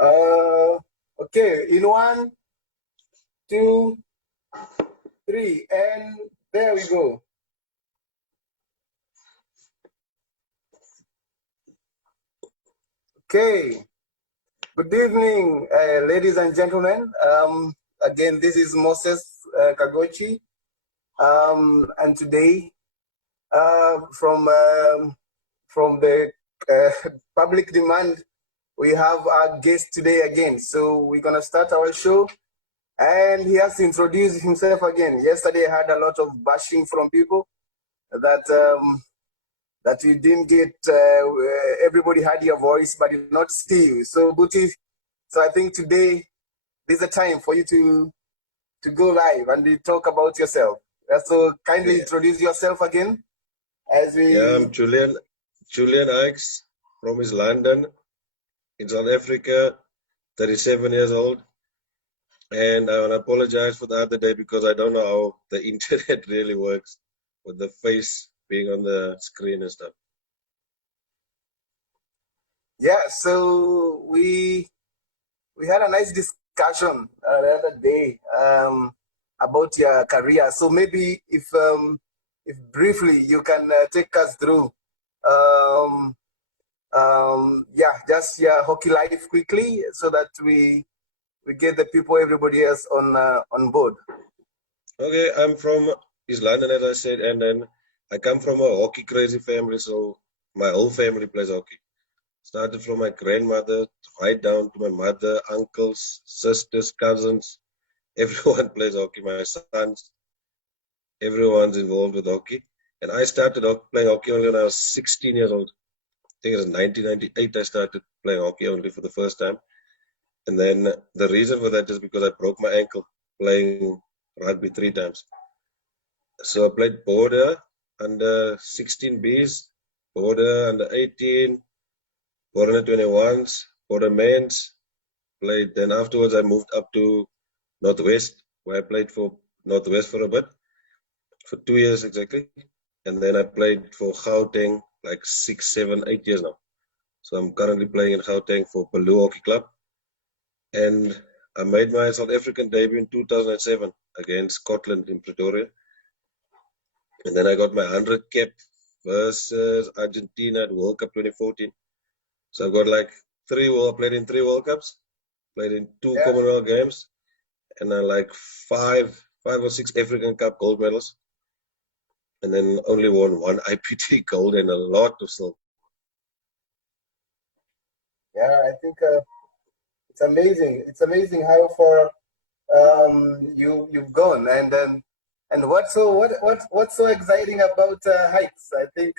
Uh, okay, in one, two, three, and there we go. Okay, good evening, ladies and gentlemen. Again, this is Moses Kagochi, and today from the public demand, we have our guest today again. So we're gonna start our show. And he has to introduce himself again. Yesterday, I had a lot of bashing from people that you didn't get. Everybody had your voice, but it's not Steve. So, Buti, so I think today is the time for you to go live and talk about yourself. So, kindly introduce yourself again as we. Yeah, I'm Julian Hykes from East London in South Africa, 37 years old. And I want to apologize for the other day because I don't know how the internet really works with the face being on the screen and stuff. Yeah, so we had a nice discussion the other day about your career. So maybe if briefly you can take us through, just your hockey life quickly, so that we get the people, everybody else on board. Okay, I'm from East London, as I said, and then I come from a hockey crazy family, so my whole family plays hockey. Started from my grandmother right down to my mother, uncles, sisters, cousins. Everyone plays hockey. My sons, everyone's involved with hockey. And I started playing hockey only when I was 16 years old. I think it was 1998 I started playing hockey only for the first time. And then the reason for that is because I broke my ankle playing rugby 3 times. So I played border under 16Bs, border under 18, border under 21s, border men's. Played. Then afterwards I moved up to Northwest, where I played for Northwest for a bit, for 2 years exactly. And then I played for Gauteng like 6, 7, 8 years now. So I'm currently playing in Gauteng for Baloo Hockey Club. And I made my South African debut in 2007 against Scotland in Pretoria. And then I got my 100 cap versus Argentina at World Cup 2014. So I got like played in 3 World Cups, played in 2 Commonwealth Games, and then like 5 or 6 African Cup gold medals. And then only won 1 IPT gold and a lot of silver. Yeah, I think it's amazing. It's amazing how far you've gone, and what's so exciting about hikes? I think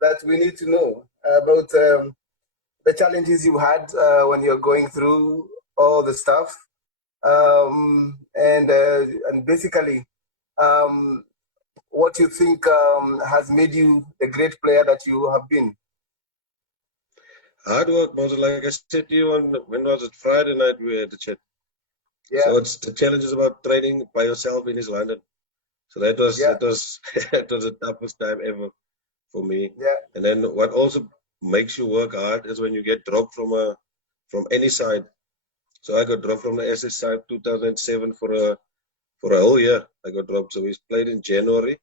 that we need to know about the challenges you had when you're going through all the stuff, and basically what you think has made you the great player that you have been. Hard work, Moses. Like I said to you when was it? Friday night we had the chat. Yeah. So it's the challenges about training by yourself in East London. So that was that was the toughest time ever for me. Yeah. And then what also makes you work hard is when you get dropped from any side. So I got dropped from the SS side 2007 for a whole year. I got dropped. So we played in January,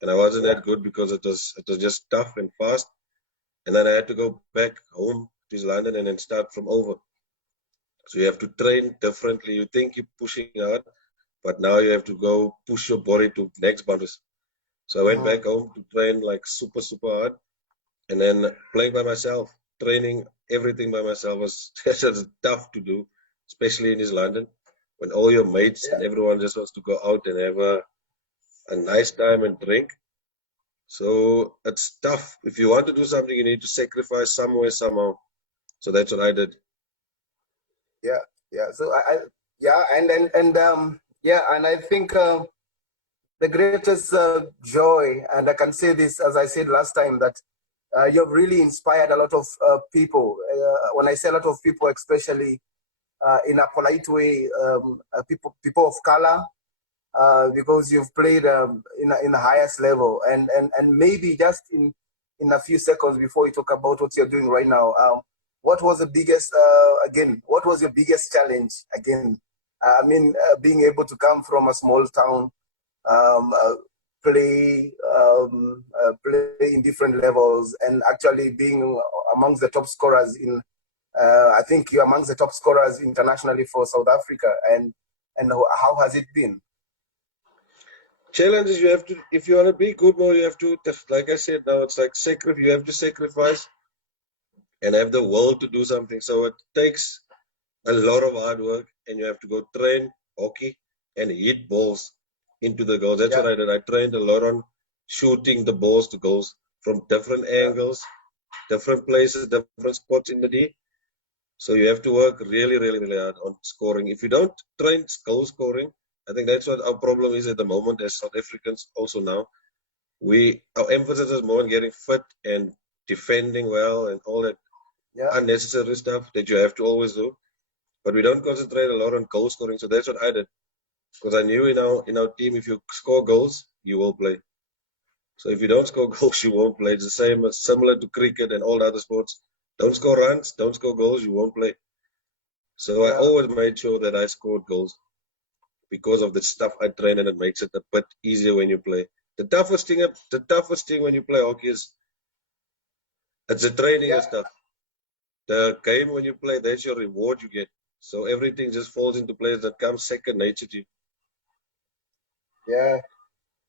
and I wasn't that good because it was just tough and fast. And then I had to go back home to East London and then start from over. So you have to train differently. You think you're pushing hard, but now you have to go push your body to next boundaries. So I went back home to train like super, super hard. And then playing by myself, training everything by myself was just tough to do, especially in East London, when all your mates and everyone just wants to go out and have a nice time and drink. So it's tough. If you want to do something, you need to sacrifice somewhere, somehow. So that's what I did. Yeah. So and I think the greatest joy, and I can say this as I said last time, that you've really inspired a lot of people. When I say a lot of people, especially in a polite way, people of color, because you've played in the highest level, and maybe just in a few seconds before you talk about what you're doing right now. what was the biggest, what was your biggest challenge again? Being able to come from a small town, um, uh, play in different levels, and actually being amongst the top scorers in, I think you're amongst the top scorers internationally for South Africa. And how has it been? Challenges you have to, if you want to be good, more you have to, like I said, now it's like you have to sacrifice and have the will to do something. So it takes a lot of hard work, and you have to go train hockey and hit balls into the goals. That's Yeah, what I did. I trained a lot on shooting the balls to goals from different yeah, angles, different places, different spots in the D. So you have to work really, really, really hard on scoring. If you don't train goal scoring, I think that's what our problem is at the moment as South Africans also now. Our emphasis is more on getting fit and defending well and all that yeah, unnecessary stuff that you have to always do. But we don't concentrate a lot on goal scoring. So that's what I did. Because I knew in our team, if you score goals, you will play. So if you don't score goals, you won't play. It's the same, similar to cricket and all the other sports. Don't score runs, don't score goals, you won't play. So I yeah, always made sure that I scored goals because of the stuff I train, and it makes it a bit easier when you play. The toughest thing when you play hockey is it's the training yeah, and stuff. The game when you play, that's your reward you get. So everything just falls into place that comes second nature to you. yeah,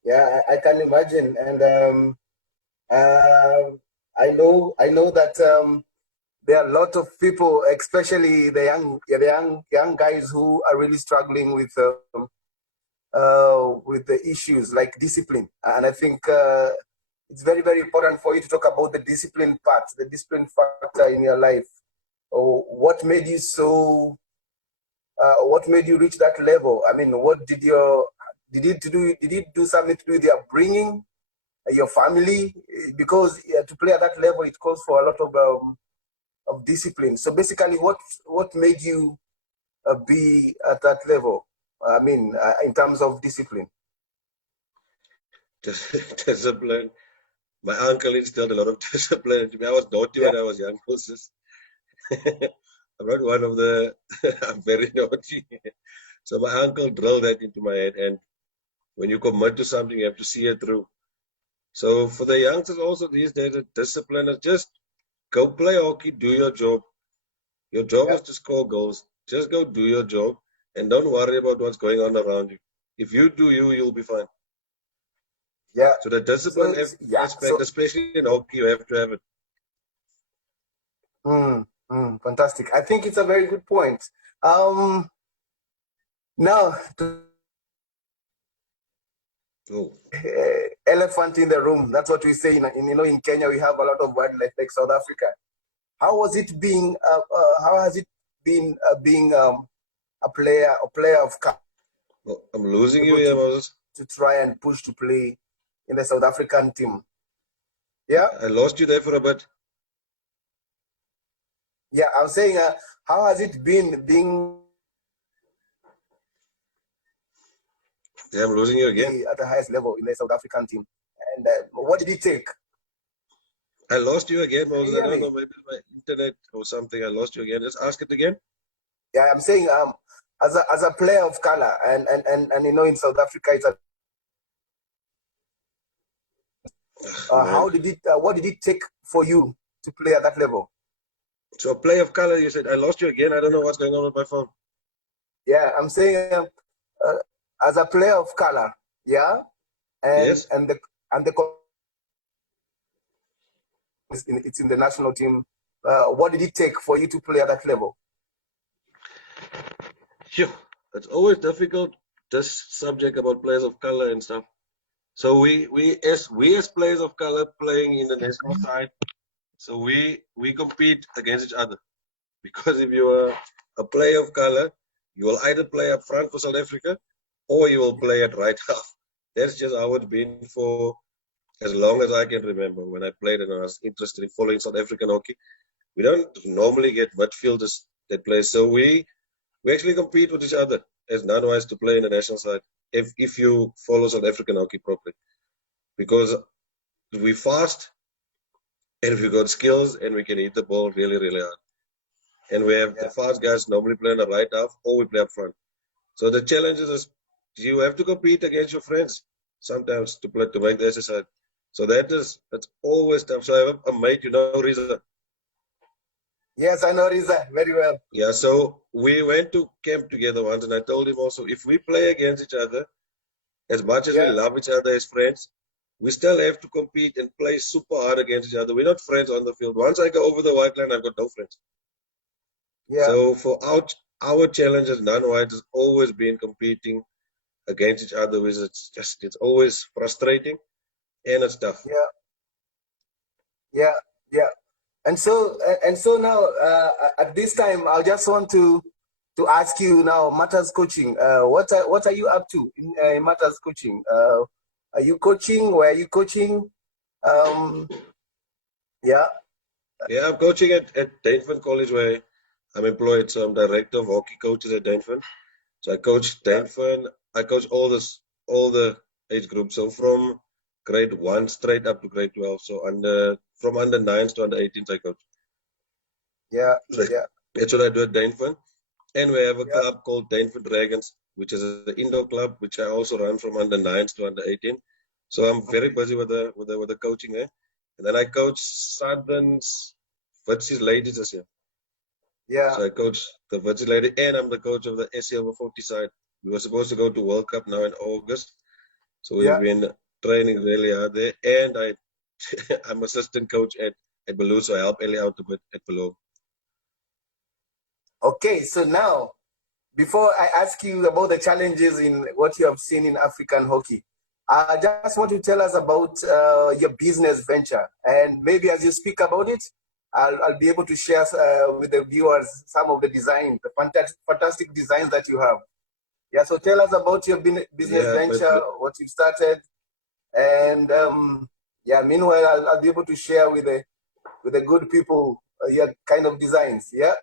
yeah. I can imagine, and uh, I know that there are a lot of people, especially the young guys who are really struggling with the issues like discipline. And I think it's very, very important for you to talk about the discipline part, the discipline factor in your life. Or what made you what made you reach that level? I mean, what did you do something to do with your upbringing, your family? Because to play at that level, it calls for a lot of discipline. So basically, what made you be at that level? In terms of discipline. Discipline. My uncle instilled a lot of discipline into me. I was naughty Yeah, when I was young, Moses. I'm not one of the, I'm very naughty. So my uncle drilled that into my head. And when you commit to something, you have to see it through. So for the youngsters also these days, the discipline is just go play hockey, do your job. Your job yeah, is to score goals. Just go do your job and don't worry about what's going on around you. If you do you, you'll be fine. yeah. So the discipline So yeah, aspect, especially in hockey, you have to have it. fantastic. I think it's a very good point. Um, Now, Oh, elephant in the room. That's what we say in Kenya. We have a lot of wildlife like South Africa. How was it being? How has it been being a player of oh, I'm losing you able here, Moses. to try and push to play in the South African team? Yeah, I lost you there for a bit. yeah. I'm saying, how has it been being Yeah, I'm losing you again. at the highest level in the South African team? And what did it take? I lost you again, Can you Moses. I hear don't me? know, maybe my internet or something. I lost you again. Just ask it again. Yeah, I'm saying, as a player of color, and in South Africa, it's a Man. what did it take for you to play at that level? So play of color, you said. I lost you again. I don't know what's going on with my phone. Yeah, I'm saying, uh, as a player of color, yeah, and Yes? and the and the co- it's in the national team. What did it take for you to play at that level? Phew. It's always difficult, this subject about players of color and stuff. So we as players of color playing in the national side, so we compete against each other. Because if you are a player of color, you will either play up front for South Africa or you will play at right half. That's just how it's been for as long as I can remember when I played and I was interested in following South African hockey. We don't normally get midfielders that play. So we actually compete with each other as non-whites to play in the national side if you follow South African hockey properly. Because we fast and we got skills and we can hit the ball really, really hard. and we have the fast guys normally play on the right half, or we play up front. So the challenge is you have to compete against your friends sometimes to play to make the exercise. So that's always tough. So I have a mate, Riza. Yes, I know Riza very well. Yeah, so we went to camp together once, and I told him also if we play against each other, as much as we Yeah, love each other as friends, we still have to compete and play super hard against each other. We're not friends on the field. Once I go over the white line, I've got no friends. yeah, So for our challenge as non-white has always been competing against each other, which it's always frustrating and it's tough. yeah, yeah, yeah. And so now, at this time, I just want to ask you now, Matters coaching. What are you up to in Matters coaching? Are you coaching? Where are you coaching? Um, yeah, Yeah, I'm coaching at Dainfern College where I'm employed. So I'm director of hockey coaches at Dainfern. So I coach yeah, Dainfern. I coach all the age groups. So from grade 1 straight up to grade 12. So from under 9s to under 18s I coach. yeah, So yeah, that's what I do at Dainfern. And we have a yeah. club called Dainfern Dragons, which is an indoor club, which I also run from under 9s to under 18. So I'm very Okay. busy with the coaching, eh? And then I coach Southern's Vitsies ladies this year. Yeah, So I coach the Vitsies lady, and I'm the coach of the SC over 40 side. We were supposed to go to World Cup now in August, so we've yeah. been training really hard there. And I'm assistant coach at Below, so I help Ellie out a bit at Below. Okay. So now, before I ask you about the challenges in what you have seen in African hockey, I just want to tell us about your business venture. And maybe as you speak about it, I'll be able to share with the viewers some of the designs, the fantastic designs that you have. Yeah, so tell us about your business Yeah, venture, what you started. And yeah, meanwhile, I'll be able to share with the good people your kind of designs. Yeah,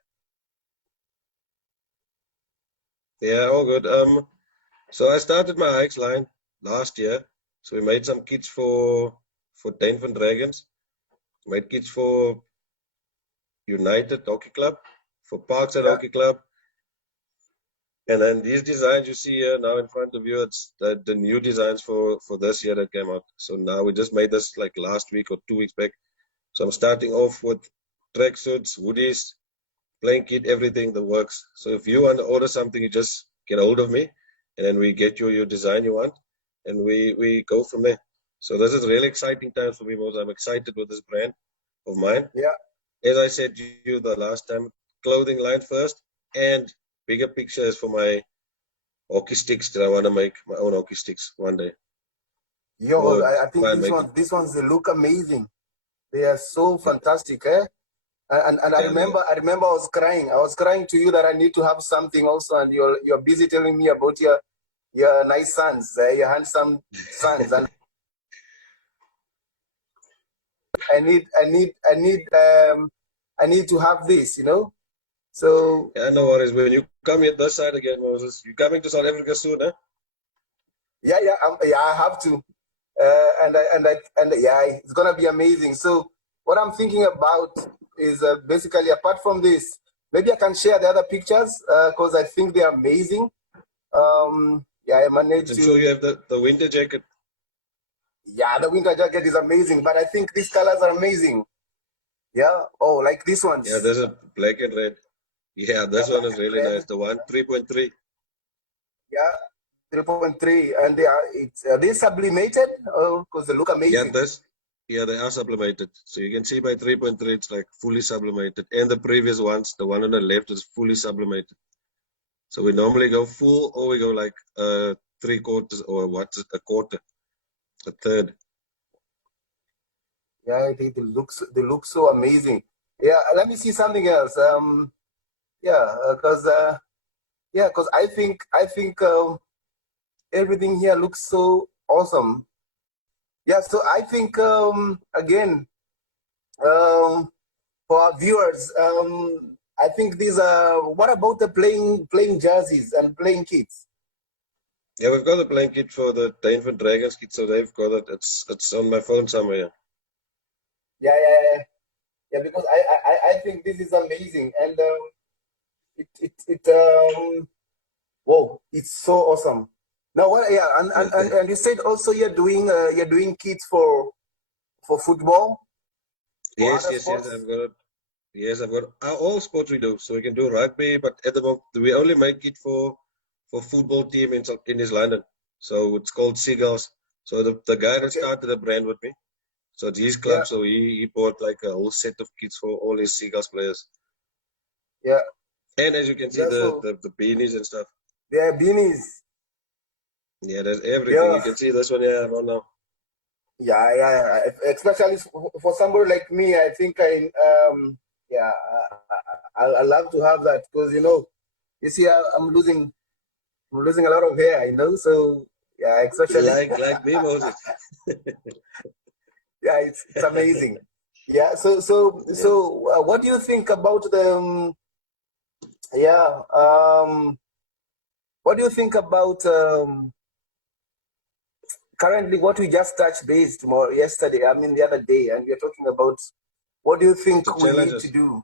yeah, all good. So I started my hikes line last year. So we made some kits for Dainfern Dragons, made kits for United Hockey Club, for Parkside yeah, Hockey Club, and then these designs you see here now in front of you, it's the new designs for this year that came out. So now we just made this like last week or 2 weeks back. So I'm starting off with tracksuits, hoodies, blanket, everything that works. So if you want to order something, you just get a hold of me, and then we get you your design you want, and we go from there. So this is really exciting times for me, because I'm excited with this brand of mine. yeah. As I said to you the last time, clothing line first, and bigger picture is for my hockey sticks that I want to make my own hockey sticks one day, Yo, or I think try and make it. these ones they look amazing. They are so Yeah, fantastic, eh? And yeah, they are. I remember I was crying. I was crying to you that I need to have something also, and you're busy telling me about your nice sons, your handsome sons, and I need to have this, you know. So Yeah, no worries. When you come here this side again, Moses, you coming to South Africa soon, eh? yeah, yeah, yeah, I have to, and yeah, it's gonna be amazing. So what I'm thinking about is basically apart from this, maybe I can share the other pictures because I think they're amazing. Yeah, I But managed I'm sure to. you have the winter jacket. Yeah, the winter jacket is amazing, but I think these colors are amazing. Yeah. Oh, like these Yeah, ones. there's a black and red. Yeah, Yeah, this one black is and really red. nice. The one 3.3. Yeah, 3.3, and are they sublimated? Oh, because they look Yeah, amazing. yeah, they are sublimated. So you can see by 3.3, it's like fully sublimated. And the previous ones, the one on the left is fully sublimated. So we normally go full, or we go like 3/4, or a quarter, a third. Yeah, they look so amazing. Yeah, let me see something else. Yeah, because I think everything here looks so awesome. Yeah, so I think again um, for our viewers, I think these are. What about the playing jerseys and playing kits? Yeah, we've got a blanket for the Dainfern Dragons kit, so they've got it. It's on my phone somewhere. Yeah, yeah, yeah, yeah. Because I think this is amazing, and whoa, it's so awesome. Now what? Yeah, Yeah, and you said also you're doing kits for football, for yes, other yes, yes. sports. I've got all sports we do. So we can do rugby, but at the moment we only make it for football team in East London. So it's called Seagulls. So the guy that Okay. started the brand with me. So it's his Yeah. club. So he bought like a whole set of kits for all his Seagulls players. Yeah. And as you can see, Yeah. So the beanies and stuff. yeah, beanies. Yeah, there's everything. Yeah. You can see this one here on now. Yeah. Yeah. Especially for somebody like me, I think yeah, I love to have that because you see, I'm losing a lot of hair, so yeah, especially Like me, Moses. yeah, it's amazing. Yeah. Yeah. What do you think about the yeah what do you think about currently what we just touched base tomorrow yesterday? I mean the other day, and we are talking about what do you The think we need to challenges. do?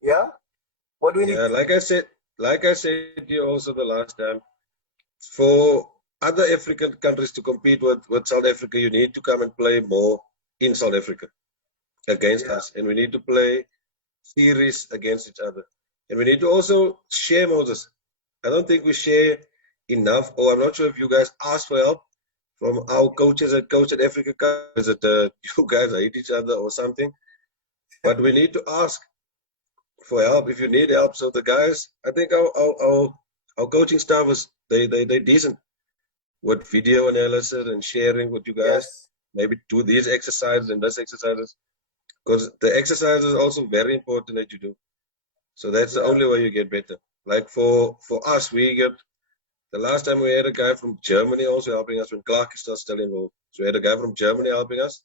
Yeah. What do we need? Yeah, like I said to you also the last time, for other African countries to compete with South Africa, you need to come and play more in South Africa against Yeah. us. And we need to play series against each other. And we need to also share, Moses. I don't think we share enough, or I'm not sure if you guys ask for help from our coaches that coach at Africa Cup. Is it you guys hate each other or something? But we need to ask for help if you need help. So the guys, I think our coaching staff is they decent with video analysis and sharing with you guys. Yes. Maybe do these exercises and this exercises because the exercise is also very important that you do. So that's the Yeah. only way you get better. Like for us, we get the last time we had a guy from Germany also helping us when Clark is still involved. So we had a guy from Germany helping us.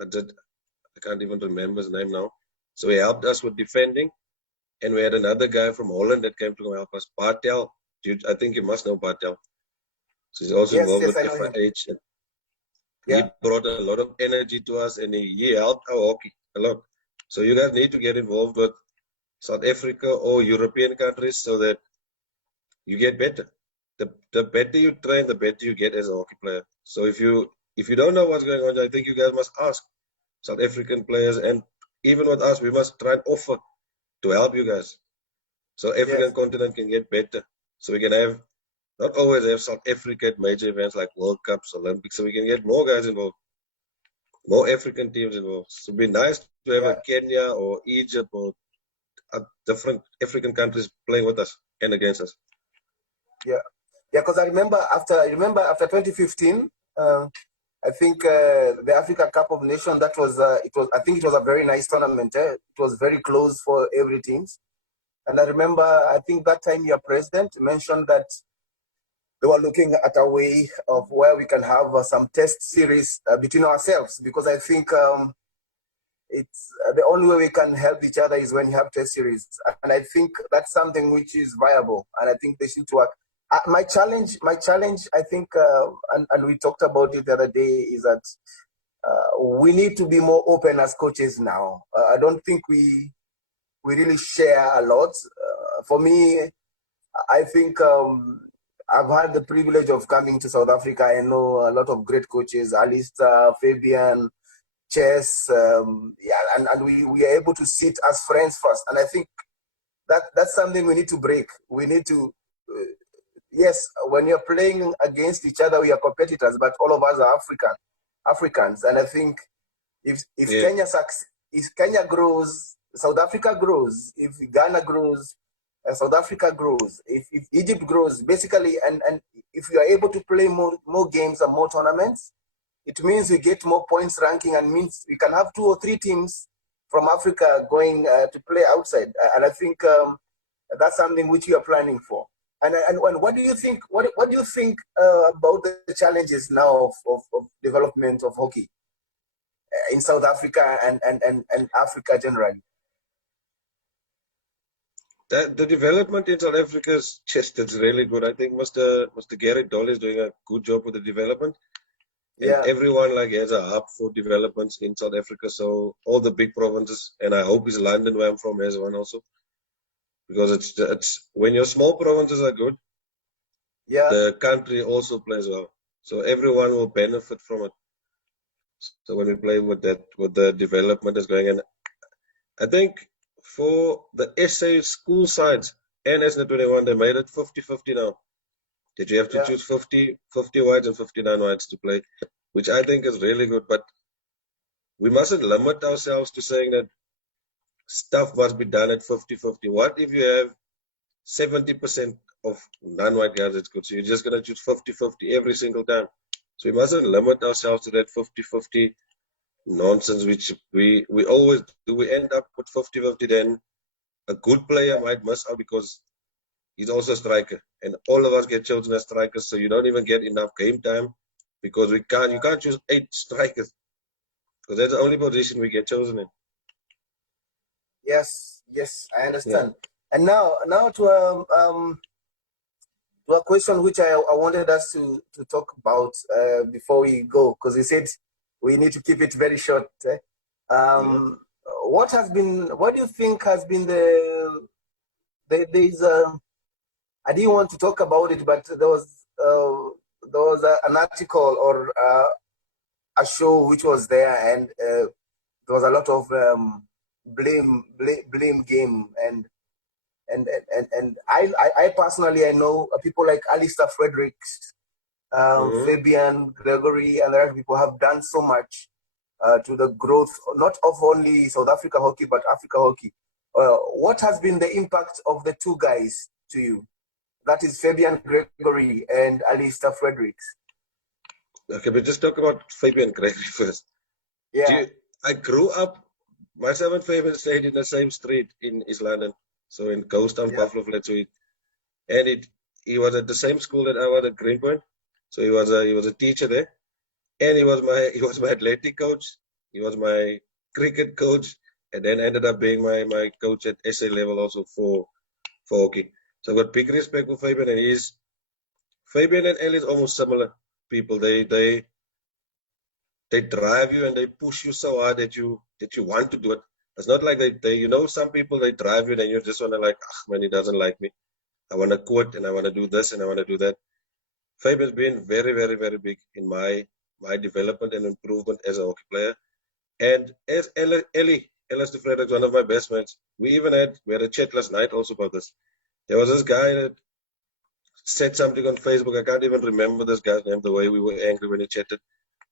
I can't even remember his name now. So he helped us with defending. And we had another guy from Holland that came to help us, Bartel. I think you must know Bartel. So he's also Yes. involved Yes. with I know him. FIH. And Yeah. he brought a lot of energy to us and he helped our hockey a lot. So you guys need to get involved with South Africa or European countries so that you get better. The better you train, the better you get as a hockey player. So if you don't know what's going on, I think you guys must ask South African players and even with us, we must try and offer to help you guys. So African Yes. continent can get better. So we can have not always have South Africa at major events like World Cups, Olympics, so we can get more guys involved, more African teams involved. So it'd be nice to have Yeah. a Kenya or Egypt or different African countries playing with us and against us. Yeah. Yeah. Because I remember after 2015. I think the Africa Cup of Nations, that was it was. I think it was a very nice tournament. It was very close for every team. And I remember, I think that time your president mentioned that they were looking at a way of where we can have some test series between ourselves, because I think it's the only way we can help each other is when you have test series. And I think that's something which is viable, and I think they should work. My challenge, I think, and we talked about it the other day, is that we need to be more open as coaches now. I don't think we really share a lot. For me, I think I've had the privilege of coming to South Africa. I know a lot of great coaches, Alistair, Fabian, Chess, yeah, and we are able to sit as friends first. And I think that's something we need to break. We need to, yes, when you're playing against each other, we are competitors, but all of us are Africans. And I think if Yeah, Kenya grows, South Africa grows. If Ghana grows, South Africa grows. If Egypt grows, basically, and if you are able to play more games and more tournaments, it means we get more points ranking, and means we can have 2 or 3 teams from Africa going to play outside. And I think that's something which we are planning for. And what do you think? What do you think about the challenges now of development of hockey in South Africa and Africa generally? that the development in South Africa is just it's really good. I think Mr. Garrett Doll is doing a good job with the development. And Yeah, everyone like has a hub for developments in South Africa. So all the big provinces, and I hope is London where I'm from has one also. because it's when your small provinces are good, Yeah, the country also plays well. So everyone will benefit from it. So when we play with that, with the development is going, and I think for the SA school sides and SN21, they made it 50-50 now. That you have to yeah, choose 50 wides and 59 wides to play, which I think is really good. But we mustn't limit ourselves to saying that stuff must be done at 50-50. What if you have 70% of non-white guys that's good? So you're just going to choose 50-50 every single time. So we mustn't limit ourselves to that 50-50 nonsense, which we always do. We end up with 50-50, then a good player might miss out because he's also a striker. And all of us get chosen as strikers, so you don't even get enough game time because you can't choose 8 strikers because that's the only position we get chosen in. yes, yes, I Yeah. understand. And now to a question which I wanted us to talk about before we go, because you said we need to keep it very short. Yeah. What do you think has been there's I didn't want to talk about it, but there was an article or a show which was there, and there was a lot of blame game, and I personally I know people like Alistair Fredericks, Mm-hmm. Fabian Gregory, and other people have done so much to the growth not of only South Africa hockey but Africa hockey. What has been the impact of the two guys to you? That is Fabian Gregory and Alistair Fredericks. Okay, but just talk about Fabian Gregory first. Do Yeah, you, I grew up, myself and Fabian stayed in the same street in East London, so in Ghost Town, yeah, Buffalo Flats. And he was at the same school that I was at Greenpoint, so he was a teacher there, and he was my athletic coach, he was my cricket coach, and then ended up being my coach at SA level also for hockey. So I've got big respect for Fabian, and Fabian and Ellie is almost similar people. They drive you and they push you so hard that you want to do it. It's not like they you know, some people they drive you and you just wanna like, ah man, he doesn't like me. I wanna quit and I wanna do this and I wanna do that. Fabe has been very, very, very big in my development and improvement as a hockey player. And as Ellis de Fredericks, one of my best mates, we had a chat last night also about this. There was this guy that said something on Facebook. I can't even remember this guy's name, the way we were angry when he chatted.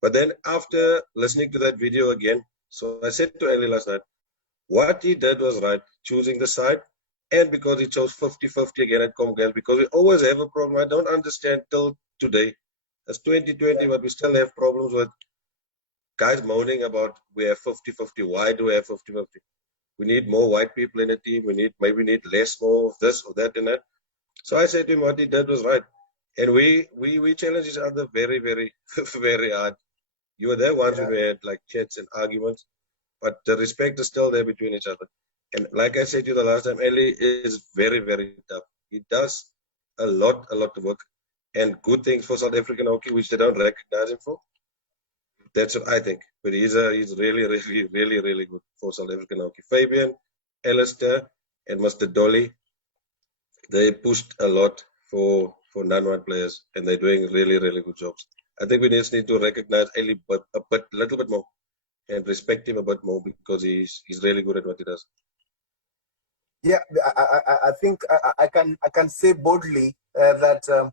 But then after listening to that video again, so I said to Ellie last night, what he did was right, choosing the side, and because he chose 50-50 again at Comgel, because we always have a problem. I don't understand till today. It's 2020, yeah, but we still have problems with guys moaning about we have 50-50. Why do we have 50-50? We need more white people in the team. We need less more of this or that and that. So I said to him, what he did was right. And we challenge each other very, very, very hard. You were there once when yeah, we had like chats and arguments, but the respect is still there between each other. And like I said to you the last time, Ellie is very, very tough. He does a lot of work and good things for South African hockey, which they don't recognize him for. That's what I think. But he's really, really, really, really good for South African hockey. Fabian, Alistair, and Mr. Dolly, they pushed a lot for non-white players, and they're doing really, really good jobs. I think we just need to recognize Ellie but a little bit more and respect him a bit more because he's really good at what he does. yeah. I think I can say boldly that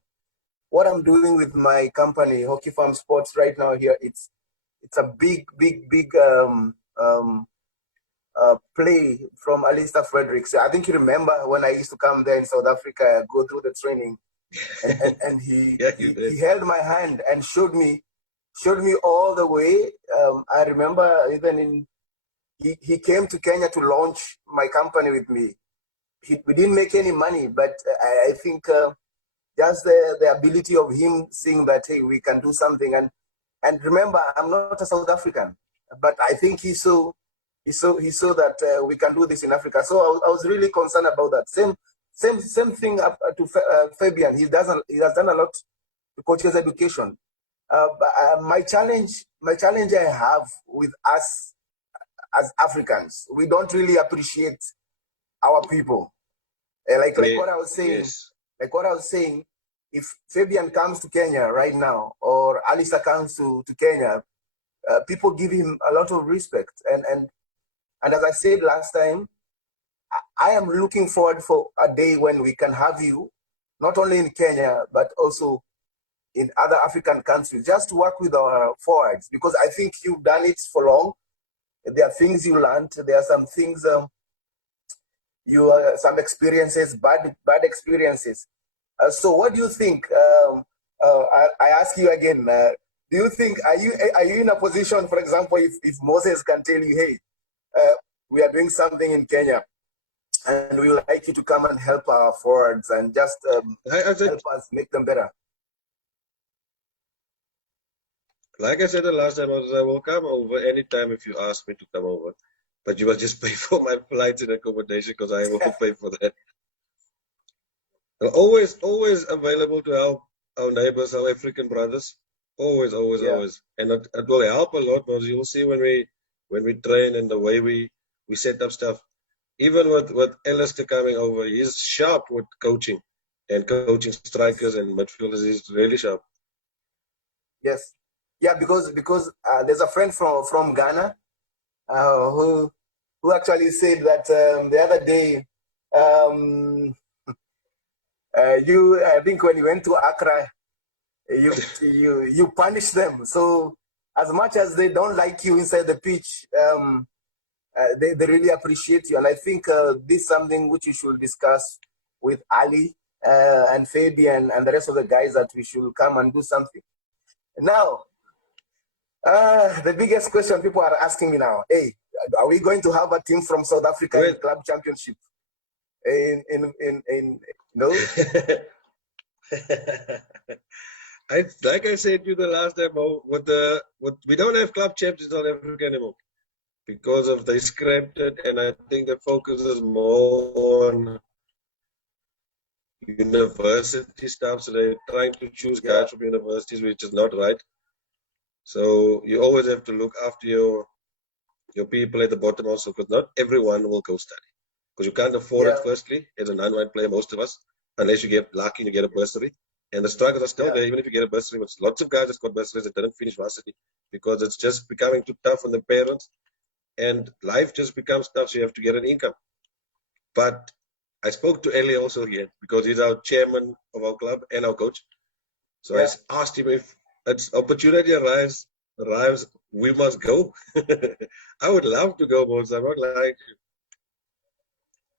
what I'm doing with my company, Hockey Farm Sports, right now here, it's a big play from Alistair Fredericks. I think you remember when I used to come there in South Africa, go through the training, and Yeah, you did. he held my hand and showed me all the way. I remember even he came to Kenya to launch my company with me. We didn't make any money, but I think just the ability of him seeing that, hey, we can do something. And remember, I'm not a South African, but I think he saw that we can do this in Africa. So I was really concerned about that. Same thing up to Fabian. He has done a lot to coaches education. My challenge I have with us as Africans, we don't really appreciate our people. Like what I was saying, Yes. like what I was saying, if Fabian comes to Kenya right now, or Alistair comes to Kenya, people give him a lot of respect. And as I said last time, I am looking forward for a day when we can have you, not only in Kenya, but also in other African countries, just to work with our forwards, because I think you've done it for long. There are things you learned. There are some things, some experiences, bad experiences. So what do you think? I ask you again, do you think, are you in a position, for example, if Moses can tell you, hey, we are doing something in Kenya, and we would like you to come and help our forwards and just help us make them better? Like I said the last time, I will come over anytime if you ask me to come over. But you must just pay for my flights and accommodation because I will pay for that. I'm always available to help our neighbors, our African brothers. Always. And it will help a lot because you'll see when we train and the way we set up stuff. Even with Alistair coming over, he's sharp with coaching and coaching strikers and midfielders. He's really sharp. Yes. Yeah, because there's a friend from Ghana who actually said that the other day, I think when you went to Accra, you punish them. So as much as they don't like you inside the pitch, they really appreciate you. And I think this is something which you should discuss with Ali and Fabian and the rest of the guys, that we should come and do something. Now, the biggest question people are asking me now, hey, are we going to have a team from South Africa in club championship? No? Like I said to you the last time, we don't have club champs in South Africa anymore because of they scrapped it, and I think the focus is more on university stuff. So they're trying to choose guys from universities, which is not right. So you always have to look after your people at the bottom also, because not everyone will go study. Because you can't afford it, firstly, as an unwide player, most of us, unless you get lucky and you get a bursary. And the struggles are still there, even if you get a bursary. But lots of guys that got bursaries that didn't finish varsity because it's just becoming too tough on the parents. And life just becomes tough, so you have to get an income. But I spoke to Ellie also here, because he's our chairman of our club and our coach. So I asked him if it's opportunity arrives, we must go. I would love to go, Mons. I'm not lying to you.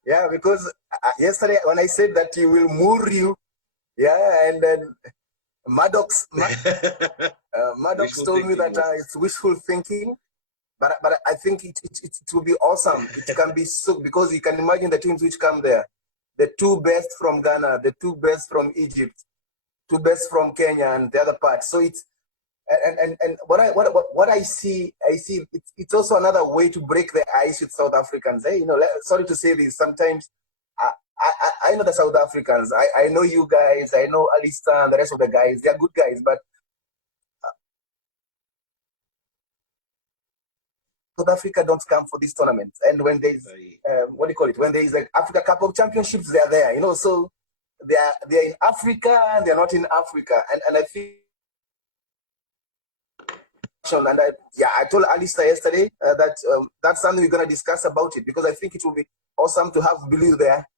Yeah, because yesterday when I said that he will moor you, and then Maddox told me that it's wishful thinking, but I think it will be awesome. It can be so, because you can imagine the teams which come there, the two best from Ghana, the two best from Egypt, two best from Kenya, and the other part. So it's and what I see it's also another way to break the ice with South Africans. Sorry to say this, sometimes I know the South Africans. I know you guys. I know Alistair and the rest of the guys. They are good guys, but South Africa don't come for these tournaments. And when there's when there is like Africa Cup of Championships, they are there. So they are in Africa and they are not in Africa. And I think. And I told Alistair yesterday that that's something we're going to discuss about it, because I think it will be awesome to have Billy there,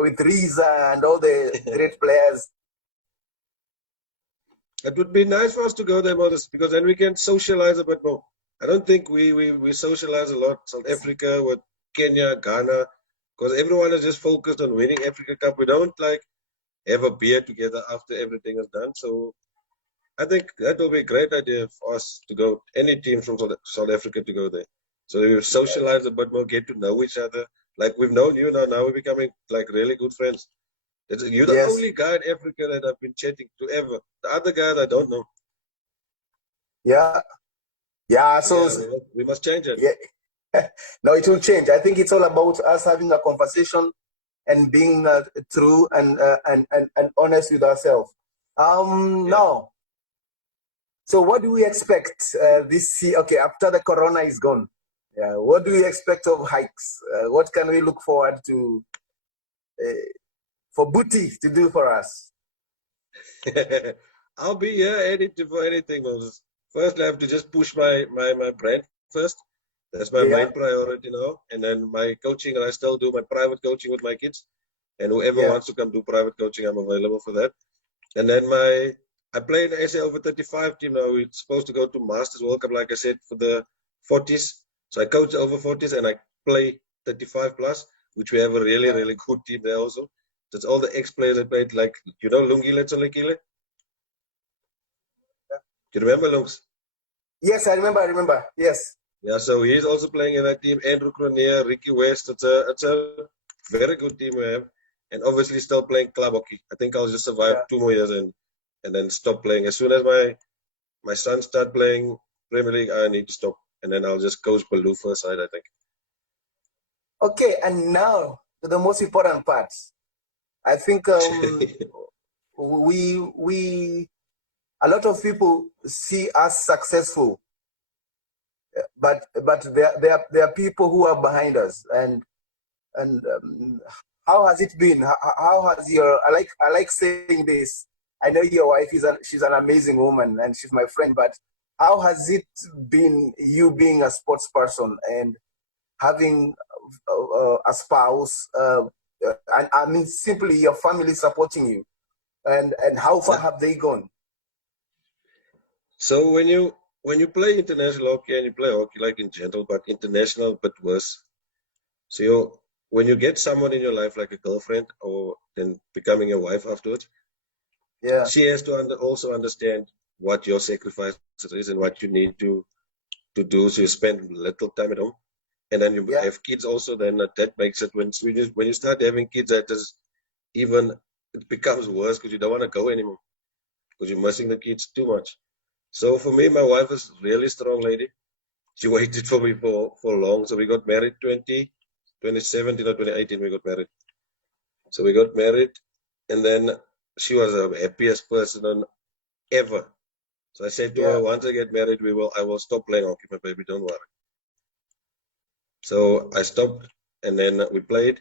with Riza and all the great players. It would be nice for us to go there, Modest, because then we can socialize a bit more. I don't think we socialize a lot, South Africa with Kenya, Ghana, because everyone is just focused on winning Africa Cup. We don't have a beer together after everything is done. So I think that will be a great idea for us to go, any team from South Africa to go there. So we socialize a bit more, get to know each other. Like we've known you now we're becoming like really good friends. You're the only guy in Africa that I've been chatting to ever. The other guys I don't know. So we must change it. No, it will change. I think it's all about us having a conversation and being true and honest with ourselves. Now, so what do we expect this year? Okay, after the corona is gone, what do we expect of Hykes? What can we look forward to for Booty to do for us. I'll be here anything for anything, Moses. First, I have to just push my brand first. That's my Yeah, main priority now. And then my coaching, and I still do my private coaching with my kids. And whoever yeah, wants to come do private coaching, I'm available for that. And then I play in the SA over 35 team now. We're supposed to go to Masters World Cup, like I said, for the 40s. So I coach over 40s and I play 35 plus, which we have a really, yeah. really good team there also. That's all the ex-players that played, like, Lungile Tsolekile? Do you remember Lungs? Yes, I remember. Yes. Yeah, so he's also playing in that team. Andrew Cronier, Ricky West. It's a very good team we have. And obviously still playing club hockey. I think I'll just survive Yeah. 2 more years and then stop playing. As soon as my son start playing Premier League, I need to stop. And then I'll just coach Baloo first side, I think. Okay, and now to the most important part. I think we a lot of people see us successful, but there are people who are behind us, and how has it been? How has your I like saying this. I know your wife she's an amazing woman and she's my friend, but how has it been you being a sports person and having a spouse, and I mean simply your family supporting you, and how far Yeah. have they gone? So when you play international hockey and you play hockey like in general, but international, but worse. So when you get someone in your life like a girlfriend or then becoming a wife afterwards, Yeah, she has to also understand what your sacrifice is and what you need to do. So you spend little time at home, and then you yeah, have kids also. Then that makes it when you start having kids, that is even it becomes worse because you don't want to go anymore because you're missing the kids too much. So for me, my wife is really strong lady. She waited for me for long. So we got married 2017 or 2018. We got married. So we got married, and then she was the happiest person ever. So I said to yeah, her, once I get married, I will stop playing hockey, my baby, don't worry. So I stopped, and then we played.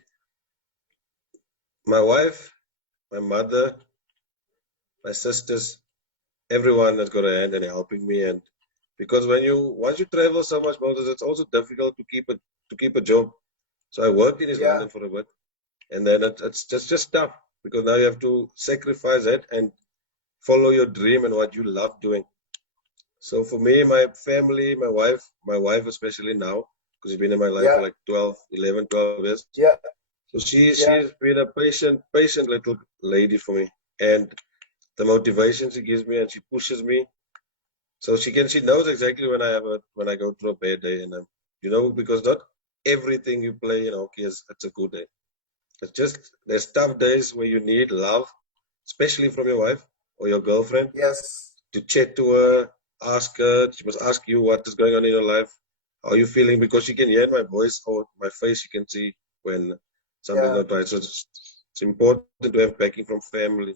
My wife, my mother, my sisters, everyone has got a hand in helping me. And because once you travel so much, Moses, it's also difficult to keep a job. So I worked in East yeah, London for a bit, and then it's just tough because now you have to sacrifice that and follow your dream and what you love doing. So for me, my family, my wife especially now, because she's been in my life for yeah, like 12, 11, 12 years. yeah, So yeah, she's been a patient little lady for me. And the motivation she gives me and she pushes me. So she knows exactly when I go through a bad day, and because not everything you play in hockey it's a good day. It's just there's tough days where you need love, especially from your wife or your girlfriend, yes, to chat to her, ask her. She must ask you what is going on in your life. How are you feeling? Because she can hear my voice or my face. She can see when something's yeah, not right. So it's important to have backing from family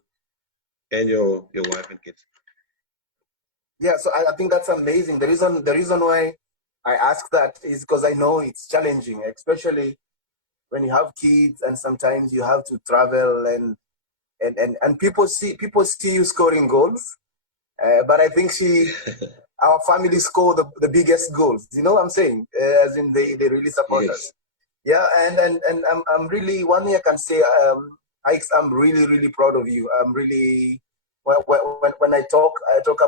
and your wife and kids. yeah. So I think that's amazing. The reason why I ask that is because I know it's challenging, especially when you have kids and sometimes you have to travel and people see you scoring goals. But I think our family score the biggest goals. You know what I'm saying? As in they really support us. Yes. Yeah, and I'm really one thing I can say. Ike's, I'm really proud of you. I'm really when I talk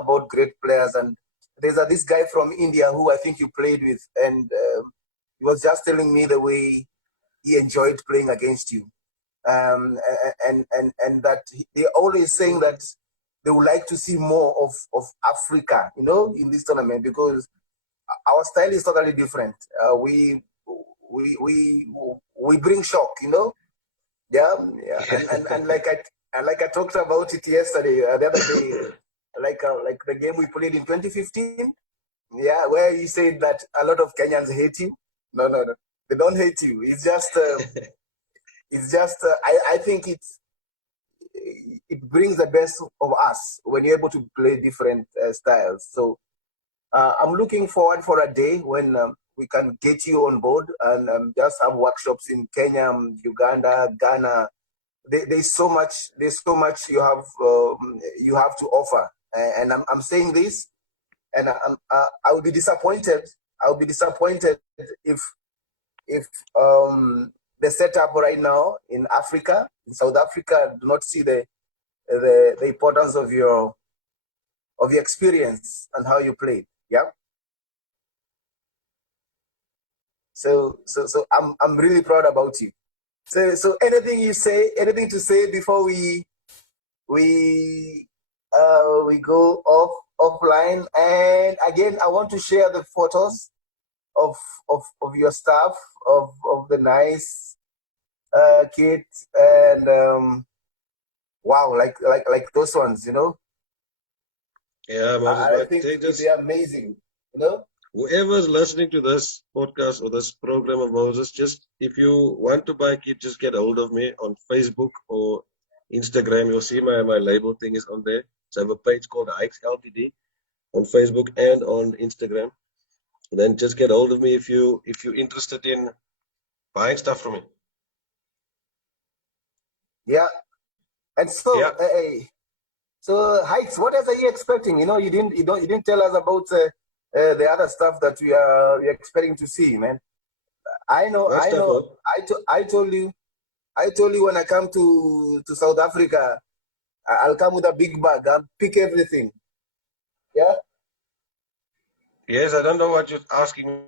about great players, and there's this guy from India who I think you played with, and he was just telling me the way he enjoyed playing against you, and that they're always saying that they would like to see more of Africa, in this tournament because our style is totally different. We we we bring shock, Yeah, yeah, and like I talked about it yesterday, the other day, like the game we played in 2015. Yeah, where you said that a lot of Kenyans hate you. No, no, no, they don't hate you. It's just I think it brings the best of us when you're able to play different styles. So I'm looking forward for a day when we can get you on board and just have workshops in Kenya, Uganda, Ghana, there's so much you have to offer, and I'm saying this, and I will be disappointed. I'll be disappointed if the setup right now in Africa, in South Africa, do not see the importance of your experience and how you played. Yeah. So I'm really proud about you. So anything to say before we go offline? And again, I want to share the photos of your staff, of the nice kids, and wow, like those ones, Yeah, Moses, I but think they just they're amazing, whoever's listening to this podcast or this program of Moses, just if you want to buy a kit, just get hold of me on Facebook or Instagram. You'll see my label thing is on there. So I have a page called Hykes Ltd on Facebook and on Instagram. Then just get hold of me if you're interested in buying stuff from me. Yeah. And so, Yeah. so Hykes, what else are you expecting? You didn't tell us about the other stuff that we're expecting to see, man. I know. What stuff, man? I told you when I come to South Africa, I'll come with a big bag. I'll pick everything. Yeah. Yes, I don't know what you're asking me.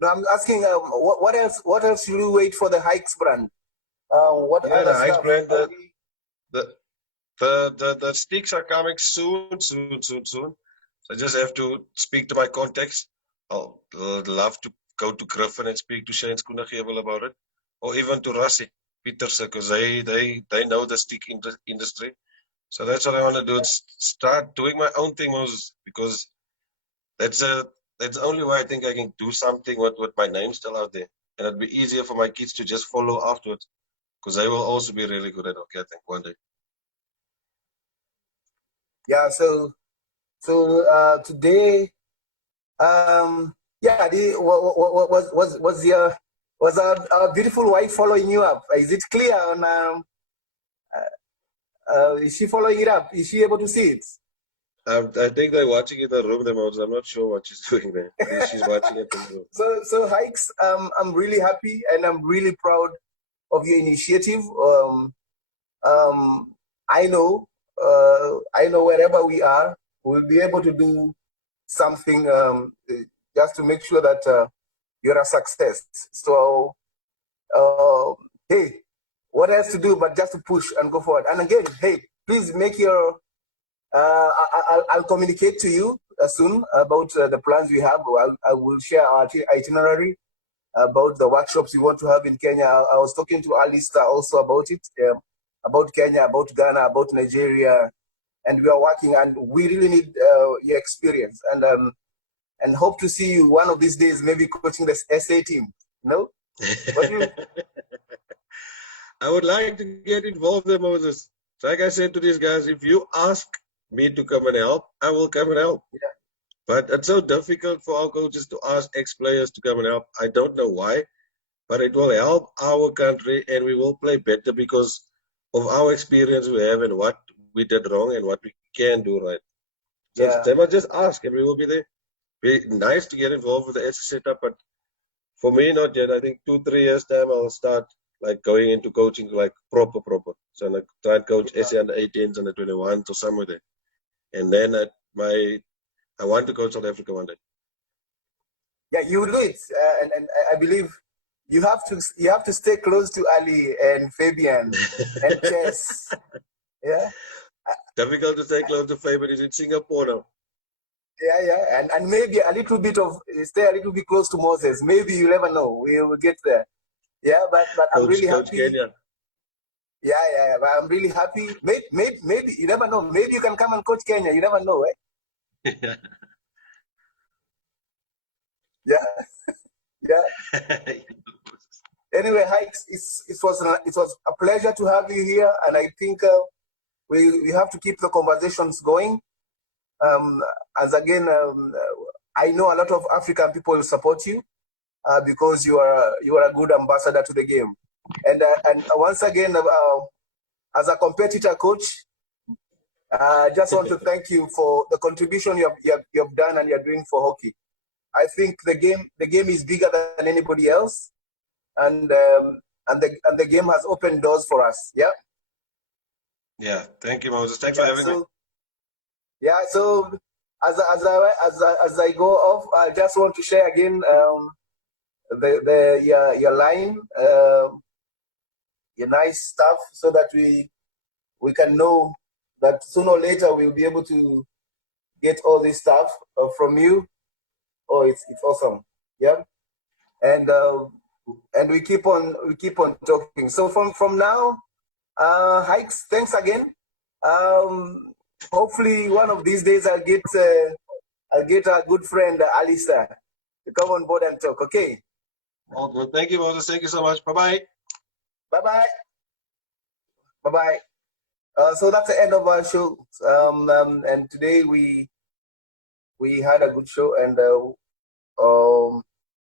No, I'm asking. What else? What else should we wait for the Hykes brand? What Yeah, other the Hykes stuff? brand, the sticks are coming soon. So I just have to speak to my contacts. I'd love to go to Griffin and speak to Shane Skoenagewel about it, or even to Rassie Peterse, because they know the stick industry. So that's what I want to do. Is start doing my own thing, Moses, because that's the only way I think I can do something with my name still out there, and it'd be easier for my kids to just follow afterwards, because they will also be really good at hockey, I think, one day. Yeah. So today, yeah. Was our beautiful wife following you up? Is it clear on? Is she following it up? Is she able to see it? I think they're watching in the room, the Moses. I'm not sure what she's doing there. She's watching it in the room. So Hykes, I'm really happy and I'm really proud of your initiative. I know wherever we are, we'll be able to do something just to make sure that you're a success. So, hey, what else to do but just to push and go forward? And again, hey, please make your. I'll communicate to you soon about the plans we have. I will share our itinerary about the workshops we want to have in Kenya. I was talking to Alista also about it, about Kenya, about Ghana, about Nigeria, and we are working. And we really need your experience, and hope to see you one of these days, maybe coaching the SA team. No, what do you? I would like to get involved there, Moses. Like I said to these guys, if you ask me to come and help, I will come and help. Yeah. But it's so difficult for our coaches to ask ex-players to come and help. I don't know why, but it will help our country and we will play better because of our experience we have and what we did wrong and what we can do right. Yeah. They must just ask and we will be there. Be nice to get involved with the S setup, but for me, not yet. I think 2-3 years time I'll start like going into coaching like proper. So like try and coach SA under 18s and the 21s or somewhere there. And then I want to coach South Africa one day. Yeah, you will do it, and I believe you have to stay close to Ali and Fabian and Chess. Yeah. Difficult to stay close to Fabian. He's in Singapore now. Yeah, and maybe stay a little bit close to Moses. Maybe you never know. We will get there. Yeah, but I'm really Coach happy. Kenya. Yeah, but I'm really happy. Maybe you never know. Maybe you can come and coach Kenya. You never know, eh? Yeah, yeah. Anyway, Hykes, it was a pleasure to have you here, and I think we have to keep the conversations going. As again, I know a lot of African people support you because you are a good ambassador to the game. And once again, as a competitor coach, I just want to thank you for the contribution you've done and you're doing for hockey. I think the game is bigger than anybody else, and the game has opened doors for us. Yeah. Yeah. Thank you, Moses. Thanks for having me. Yeah. So as I go off, I just want to share again your line, your nice stuff, so that we can know that sooner or later we'll be able to get all this stuff from you. Oh, it's awesome. Yeah. And we keep on talking. So from now, Hykes, thanks again. Hopefully one of these days I'll get our good friend Alistair to come on board and talk. Okay. All good. Thank you, Moses. Thank you so much. Bye-bye. Bye-bye. Bye-bye. So that's the end of our show. And today we had a good show, and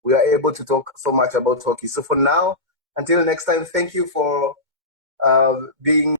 we are able to talk so much about hockey. So for now, until next time, thank you for being